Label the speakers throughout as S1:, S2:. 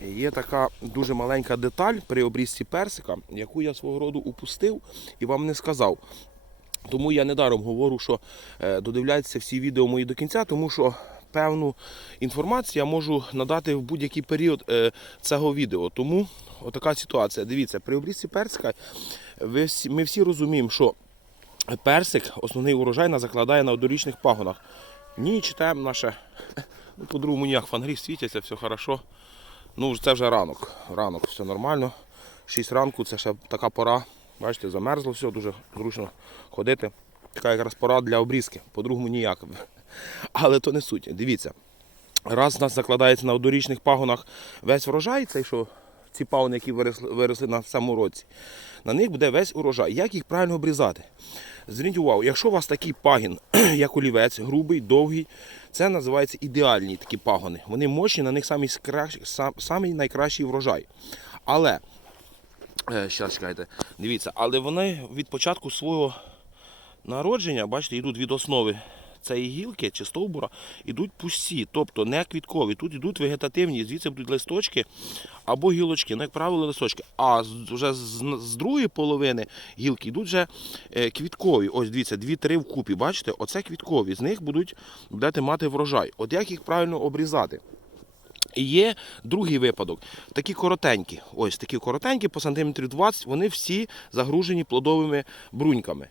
S1: Є така дуже маленька деталь при обрізці персика, яку я свого роду упустив і вам не сказав. Тому я недаром говорю, що е, додивляйтеся всі відео мої до кінця, тому що певну інформацію я можу надати в будь-який період е, цього відео. Тому отака ситуація. Дивіться, при обрізці персика ми всі розуміємо, що персик, основний урожай, закладає на однорічних пагонах. Ні, читаємо наше. Ну, по-другому ніяк фангрі світяться, все хорошо. Ну, це вже ранок. Ранок, все нормально. 6 ранку це ще така пора. Бачите, замерзло все, дуже зручно ходити. Така якраз пора для обрізки, по-другому ніяк. Але то не суть. Дивіться, раз у нас закладається на однорічних пагонах весь врожай, цей що ці пагони, які виросли, виросли на цьому році, на них буде весь урожай. Як їх правильно обрізати? Зверніть увагу, якщо у вас такий пагін, як олівець, грубий, довгий, це називається ідеальні такі пагони. Вони мощні, на них самий, сам, самий найкращий врожай. Але, е, щас чекайте, дивіться, але вони від початку свого народження, бачите, йдуть від основи цієї гілки чи стовбура, йдуть пусті, тобто не квіткові. Тут йдуть вегетативні, звідси будуть листочки або гілочки, ну, як правило, листочки. А вже з другої половини гілки йдуть вже е, квіткові. Ось дивіться, дві-три вкупі. Бачите, оце квіткові. З них будуть будете мати врожай. От як їх правильно обрізати? І є другий випадок. Такі коротенькі. Ось такі коротенькі, по сантиметрів 20, вони всі загружені плодовими бруньками.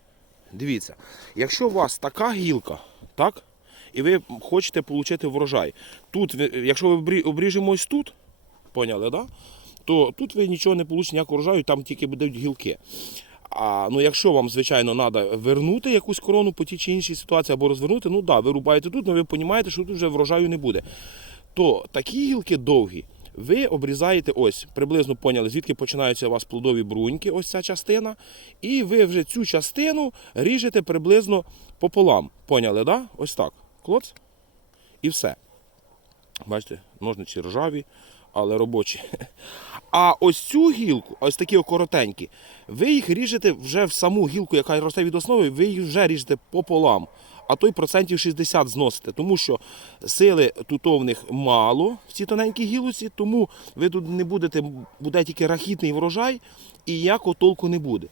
S1: Дивіться, якщо у вас така гілка, так? І ви хочете отримати врожай. Тут, якщо ви обрі- обріжемо ось тут, поняли, да? то тут ви нічого не получите, ніякого врожаю, там тільки будуть гілки. А ну, якщо вам, звичайно, треба вернути якусь корону по тій чи іншій ситуації або розвернути, ну да, ви рубаєте тут, але ви розумієте, що тут вже врожаю не буде. То такі гілки довгі, ви обрізаєте ось, приблизно поняли, звідки починаються у вас плодові бруньки, ось ця частина. І ви вже цю частину ріжете приблизно пополам. Поняли, да? Ось так. Клоц. І все. Бачите, ножниці ржаві, але робочі. А ось цю гілку, ось такі коротенькі, ви їх ріжете вже в саму гілку, яка росте від основи, ви їх вже ріжете пополам. А той процентів 60 зносите, тому що сили тутовних мало в цій тоненькій гілоці, тому ви тут не будете, буде тільки рахітний врожай і ніякого толку не буде.